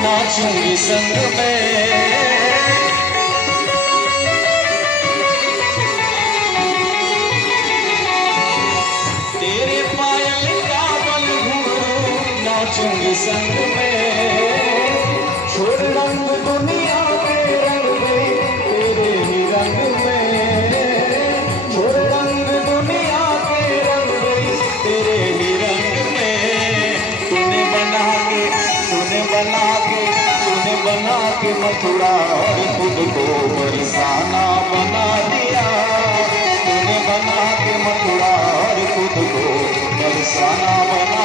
नाचूंगी संग में, तेरे पायल का बल घूमूं नाचूंगी संग में। छोड़ रंग दुनिया के रंग में तेरे ही रंग में, छोड़ रंग दुनिया के रंग में तेरे ही रंग में। तूने बना के मथुरा और खुद को बरसाना बना दिया। तूने बना के मथुरा और खुद को बरसाना बना